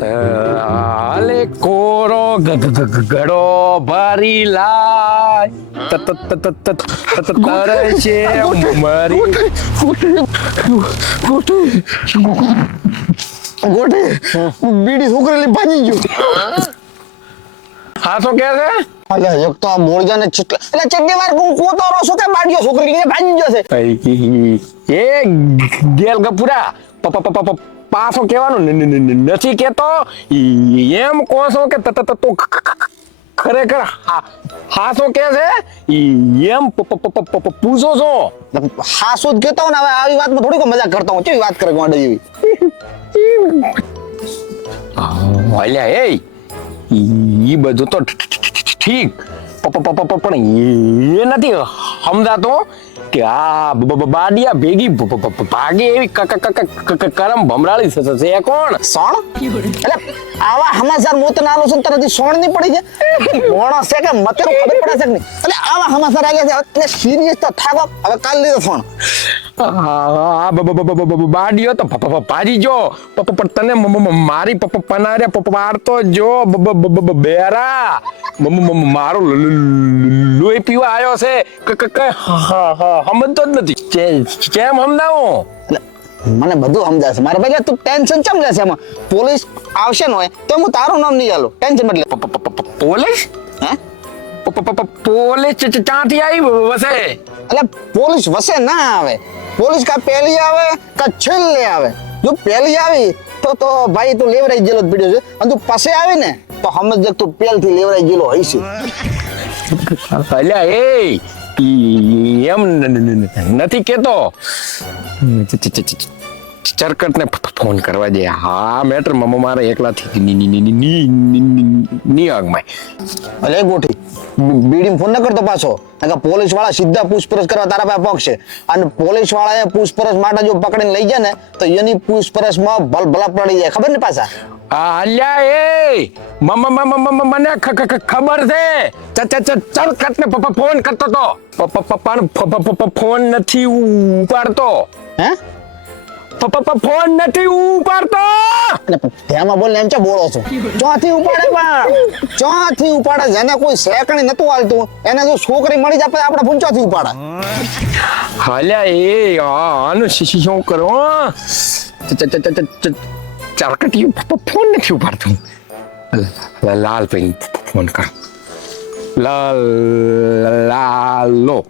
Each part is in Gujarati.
હાલે કોરો ઘડો ભરી લાય. તરશે મરી ગોટે બીડી છોકરેલી ભાજી ગયો. હા તો કે છે? અલે એક તો આ મોરજાને ચટલા એટલે ચડ્ડી વાર હું કોતોરો શું કે બાડ્યો છોકરી ને ભાજી ગયો છે. એ ગેલ ગપુરા. પપ પપ પપ પાછો કહેવાનું નથી કેતો એમ કહો છો કે ત- ખરેખર હાસો કે છે? એમ પૂછો છો. હાસો જ કહેતો ને હવે આવી વાતમાં થોડીક મજાક કરતો હું કેવી વાત કરે ગોંડે જેવી અલ્યા એ ઈ બધું તો ઠીક. પણ એ નથી સમજાતો. કે આ બાડિયા ભેગી ભાગે એવી કરમ ભમરાળી થશે છે કોણ? સોણ? એટલે આવા સમાચાર મોત ના આલો તરત સોણ નહીં પડી છે? મોણસ છે કે મતેરું ખબર પડે છે નહીં? એટલે આવા હમાસર આવ્યા છે, એટલે સિરિયસ તો થાકો. હવે કાલ લીધો ફોન બાડીઓ તો ભાજી જો તને મારી પનારે પાડતો જો બેરા મારો લોહી પીવા આવ્યો છે સમજતો જ નથી કેમ સમજાવું મને બધું સમજાશે મારે ભાઈ તું ટેન્શન ચમ લેશે એમાં પોલીસ આવશે ને હોય તો હું તારું નામ નહીં આલું ટેન્શન મત લે પોલીસ હે પોલીસ ચાંથી આવી વસે એટલે પોલીસ વસે ના આવે પોલીસ કા પહેલી આવે કા છેલ્લે આવે? જો પહેલી આવી તો તો ભાઈ તું લેવરાઈ ગયેલો જ પીડ્યો છે. અને તું પાસે આવી ને તો સમજ જે તું પહેલથી લેવરાઈ ગયેલો હશે અલ્યા એ એમ નથી કેતો. ચરકટને ફોન કરવા દે. હા મેટર મમ્મા મારા એકલાથી ની ની ની ની ની આગમાય. અલે ગોઠી બીડી ફોન ન કરતો પાછો. કારણ પોલીસવાળા સીધા પૂછપરછ કરવા તારા પાસે પહોંચશે. અને પોલીસ વાળાએ પૂછપરછ માટે જો પકડીને લઈ જાય ને તો એની પૂછપરછમાં ભલ ભલા પડી જાય. ખબર ને પાછા? અલ્યા એ! મમ્મા મમ્મા મને ખબર છે. ચ ચ ચ ચરકટને ફોન કરતો તો. પણ ફોન નથી ઉપાડતો. હે? ફોન નથી ઉપાડતો. અને ધ્યાનમાં બોલ એમ ચા બોલો છો? ચોથી ઉપાડે પણ. ચોથી ઉપાડે જેને કોઈ સેકણી નતું હાલતું. એને જો છોકરી મળી જાય આપણે ફોન ચોથી ઉપાડે. હાલ્યા એ આ આનું શી- શી- કરો ચારકટી ફોન નથી ઉપાડતું. લ- લાલ પૈન ફોન કર. લાલ લાલો.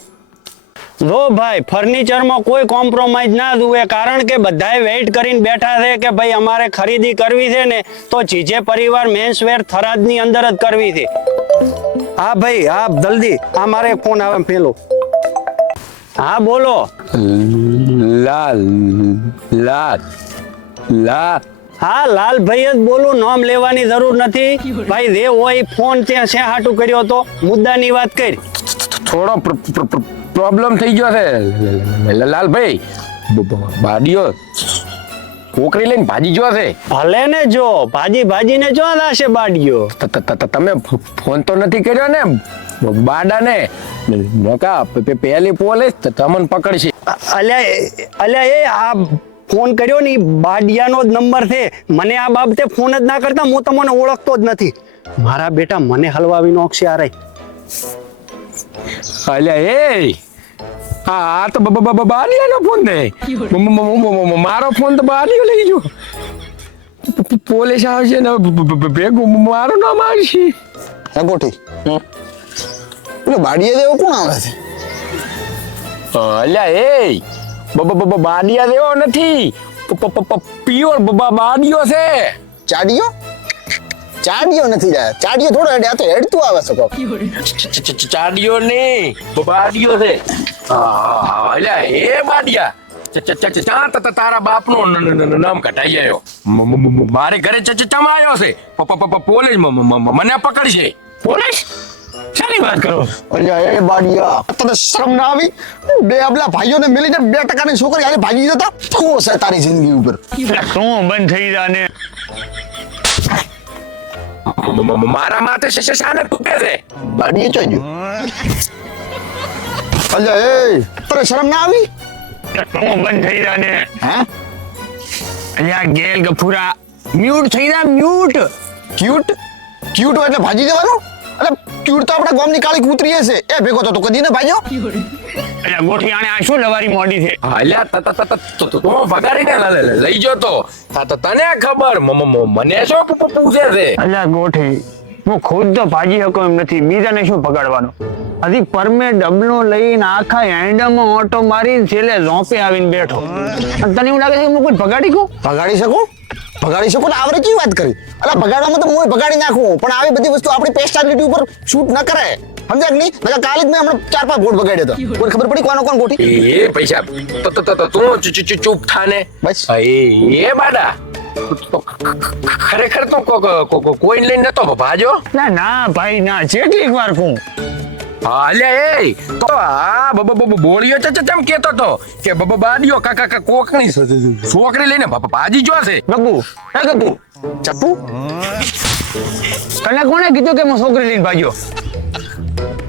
જો ભાઈ ફર્નિચરમાં કોઈ કોમ્પ્રોમાઇઝ ના જુએ કારણ કે બધાએ વેઇટ કરીને બેઠા છે કે ભાઈ અમારે ખરીદી કરવી છે ને તો જીજે પરિવાર મેન્સવેર થરાદની અંદર જ કરવી છે. હા ભાઈ હા જલ્દી આ મારે ફોન આવે પેલો. હા બોલો. લાલ લાલ લાલ. હા લાલભાઈ જ બોલું નામ લેવાની જરૂર નથી. ભાઈ જે હોય ફોન ત્યાં શા હાટું કર્યો તો મુદ્દાની વાત કરી. થોડો પ્રોબ્લેમ થઈ ગયો છે. લાલભાઈ બાડીઓ છોકરી લઈને ભાજી જો છે. ભલે ને જો ભાજી ભાજીને જો લાશે બાડીઓ. તમે ફોન તો નથી કર્યો ને? બાડાને? નકા પહેલી પોલીસ તમને પકડશે. અલ્યા અલ્યા એ આ ફોન કર્યો ને બાડિયાનો જ નંબર છે. મને આ બાબતે ફોન જ ના કરતા હું તમને ઓળખતો જ નથી. મારા બેટા મને હલવાવી નોખશે આ રહી અલ્યા એ હા તો બાલિયાનો ફોન દે મારો ફોન તો બાલિયો લઈ ગયો. પોલીસ આવશે ને ભેગું મારું નામ આવશે કોઠી પેલો બાડિયા દેવો કોણ આવે છે? અલ્યા એ બાડિયા દેવો નથી. પિયોર બાડિયો છે. ચાડિયો? ચાડીઓ નથી જાય ચાડીઓ થોડો હેડે આ તો હેડતું આવે છે કોક ચાડીઓ નહીં બાડીઓ છે એટલે એ બાડિયા ચા તારા બાપનો નામ કટાઈ ગયો મારે ઘરે ચમાયો છે પોલીસ મને પકડશે પોલીસ શાની વાત કરો અલ્યા એ બાડિયા તને શરમ ના આવી બે આબલા ભાઈઓને મિલીને બે ટકાની છોકરી હારે ભાગી જતા શું છે તારી જિંદગી ઉપર શું બંધ થઈ જાને મારા શ- શાને તૂટે છે. બાડીએ ગયું અલ્યા એ તને શરમ ના આવી? શું બંધ થઈ રહ્યા ને હા? અલ્યા ગેલ ગફુરા મ્યુટ થઈ રહ્યા મ્યુટ ક્યુટ ક્યુટ એટલે ભાજી દેવાનું? અરે ચૂડ તો આપણા ગામની કાળી કૂતરી છે એ ભેગો તો કદી ને ભાઈઓ? એટલે ગોઠી આણે આ શું લવારી મોડી છે? અલ્યા ત- ત- ત- ત- તો લ- લઈ જો તો. હા તો તને ખબર? મને શું પૂછે છે? અલ્યા ગોઠી હું ખુદ તો ભાજી શકો એમ નથી. બીજાને શું ભગાડવાનો હજી પરમે ડબલો લઈને આખા એન્ડમાં ઓટો મારીને છેલ્લે ઝોંપે આવીને બેઠો. તને એવું લાગે છે કે હું કોઈ ભગાડી કહું ભગાડી શકું? ભગાડી શકું ને આવરે કેવી વાત કરી? અલા ભગાડવામાં તો હું ભગાડી નાખું પણ આવી બધી વસ્તુ આપણી પેસ્ટાલિટી ઉપર શૂટ ન કરે. સમજ્યા કે નહીં? નકર કાલે જ મેં હમણાં ચાર પાંચ વોટ બગાડ્યો હતો. કોઈ ખબર પડી કોનો કોણ ગોઠી? એ પૈસા તો તો- તો તો ચૂપ થાને બસ. એ બાડા. ખરેખર તો કોઈ લઈને નતો ભાજો ના ના ભાઈ ના જેટલી વાર કહું. હા અલ્યા એ તો આ બબ બ- બ- બોળિયો છે ચમ કેતો તો? કે બબ બાડિયો કાકા કા કોકણી છોકરી લઈને ભાજી જોશે ગબ્બુ એ ગબ્બુ ચપ્પુ? તને કોણે કીધું કે હું છોકરી લઈને ભાગ્યો?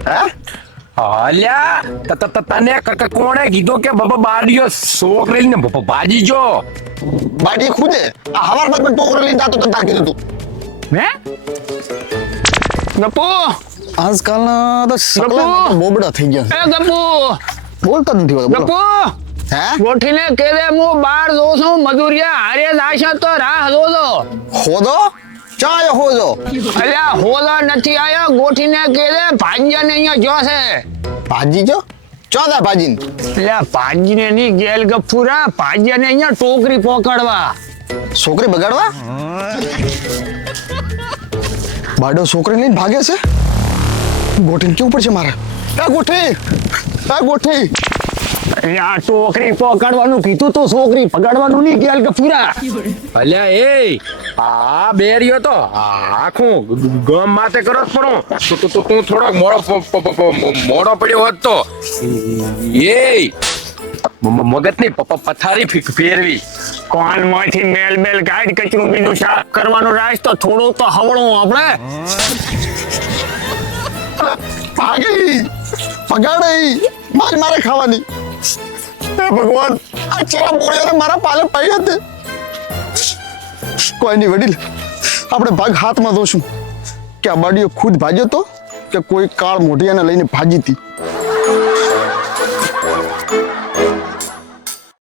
હે? અલ્યા ત- ત- ત- તને ક- ક- કોણે કીધું કે બબ બાડિયો છોકરી લઈને ભાજી જો? બાડી ખુદે? આ હવાર બાદ ટોકરી લઈને જાતો તો તાર કીધું તું. હે? ગપ્પુ! આજકાલના તો સકલા બોબડા થઈ ગયા એ ગપુ બોલતા જ નથી બોલો ગપ્પુ! હે? ગોઠીને કે દે હું બાર જો છું મજૂરિયા હારે દાશે તો રાહ જોજો. હોદો? ચાય હોદો? અલ્યા હોલો નથી આયો ગોઠીને કે દે ભાંજ્યાને અહીંયા જોશે ભાજી જો ચોદા ભાજી અલ્યા ભાંજીને ની ગેલ ગફુરા ભાંજ્યાને અહીંયા ટોકરી પોકડવા. છોકરી બગાડવા? બાડો છોકરી લઈને ભાગે છે? ગોઠીને કેવું પડશે મારે? આ ગોઠી આ ગોઠી અલ્યા ટોકરી પકડવાનું કીધું તો છોકરી પકડવાનું નહીં કેલ કે પૂરા ભલ્યા એ આ બેરિયો તો આખું ગમ માથે કરો પડો તો તો- તો થોડોક મોડો પ- પ- પ- મોડો પડ્યો હોત તો. એ મગજની પથારી ફેરવી. કોણમાંથી મેલ મેલ ગાઈડ કચરું બીજું સાફ કરવાનું રાજ તો થોડું તો હવળું આપણે ભાગી પગાડી મારે મારે ખાવાની. હે ભગવાન, આ ચેરા બોળિયાને મારા પાલે પડી હતી. કોઈ નહીં વડીલ, આપણે ભાગ હાથમાં દોશું કે આ બાડીઓ ખુદ ભાજ્યો તો, કે કોઈ કાળ મોઢિયાને લઈને ભાજી હતી.